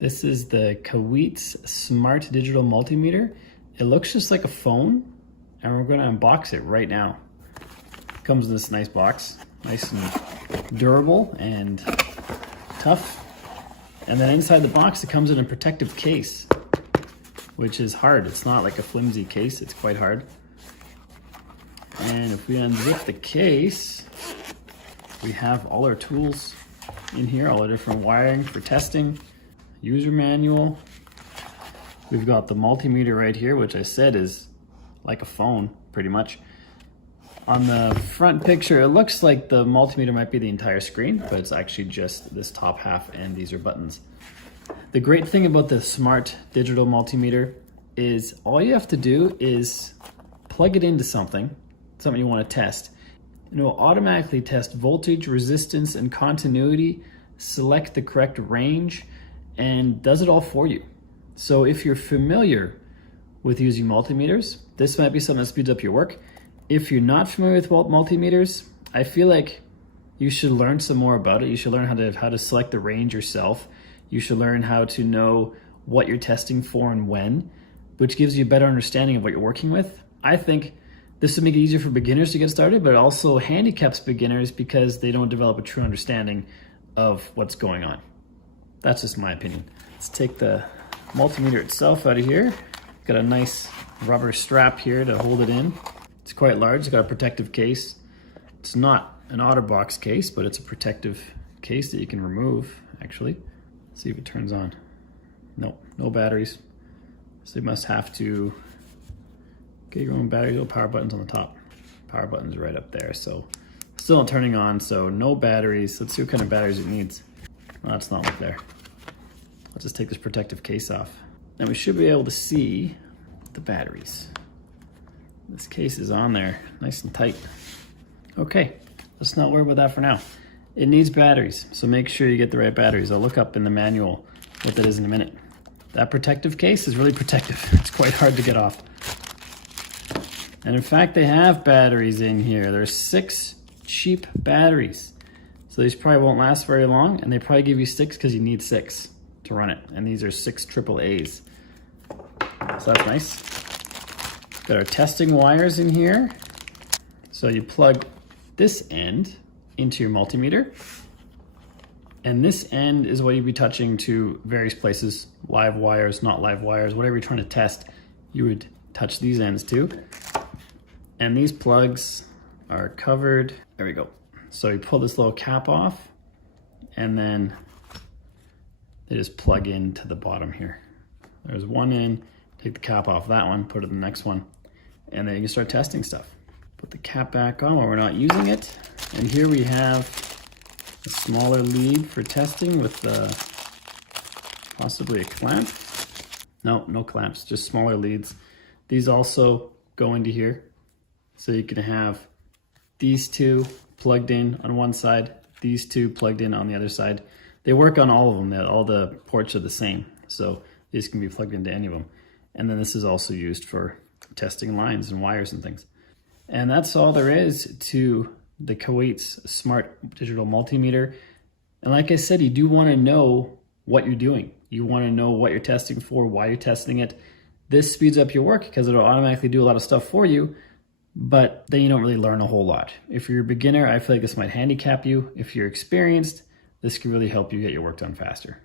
This is the KAIWEETS Smart Digital Multimeter. It looks just like a phone, and we're going to unbox it right now. It comes in this nice box, nice and durable and tough. And then inside the box, it comes in a protective case, which is hard. It's not like a flimsy case, it's quite hard. And if we unzip the case, we have all our tools in here, all the different wiring for testing. User manual. We've got the multimeter right here, which I said is like a phone, pretty much. On the front picture, it looks like the multimeter might be the entire screen, but it's actually just this top half, and these are buttons. The great thing about the smart digital multimeter is all you have to do is plug it into something you want to test, and it will automatically test voltage, resistance, and continuity, select the correct range, and does it all for you. So if you're familiar with using multimeters, this might be something that speeds up your work. If you're not familiar with multimeters, I feel like you should learn some more about it. You should learn how to select the range yourself. You should learn how to know what you're testing for and when, which gives you a better understanding of what you're working with. I think this would make it easier for beginners to get started, but it also handicaps beginners because they don't develop a true understanding of what's going on. That's just my opinion. Let's take the multimeter itself out of here. Got a nice rubber strap here to hold it in. It's quite large, it's got a protective case. It's not an OtterBox case, but it's a protective case that you can remove, actually. Let's see if it turns on. Nope, no batteries. So you must have to get your own batteries. Little power buttons on the top. Power button's right up there, so still not turning on, so no batteries. Let's see what kind of batteries it needs. Well, that's not up there. Let's just take this protective case off. And we should be able to see the batteries. This case is on there, nice and tight. Okay, let's not worry about that for now. It needs batteries, so make sure you get the right batteries. I'll look up in the manual what that is in a minute. That protective case is really protective. It's quite hard to get off. And in fact, they have batteries in here. There's 6 cheap batteries. So these probably won't last very long, and they probably give you 6 because you need 6 to run it. And these are 6 AAAs. So that's nice. Got our testing wires in here. So you plug this end into your multimeter. And this end is what you'd be touching to various places. Live wires, not live wires, whatever you're trying to test, you would touch these ends too. And these plugs are covered. There we go. So you pull this little cap off, and then they just plug into the bottom here. There's one in, take the cap off that one, put it in the next one, and then you can start testing stuff. Put the cap back on while we're not using it. And here we have a smaller lead for testing with possibly a clamp. No, no clamps, just smaller leads. These also go into here. So you can have these two plugged in on one side, these two plugged in on the other side. They work on all of them, all the ports are the same. So these can be plugged into any of them. And then this is also used for testing lines and wires and things. And that's all there is to the KAIWEETS Smart Digital Multimeter. And like I said, you do want to know what you're doing. You want to know what you're testing for, why you're testing it. This speeds up your work because it'll automatically do a lot of stuff for you, but then you don't really learn a whole lot. If you're a beginner, I feel like this might handicap you. If you're experienced, this could really help you get your work done faster.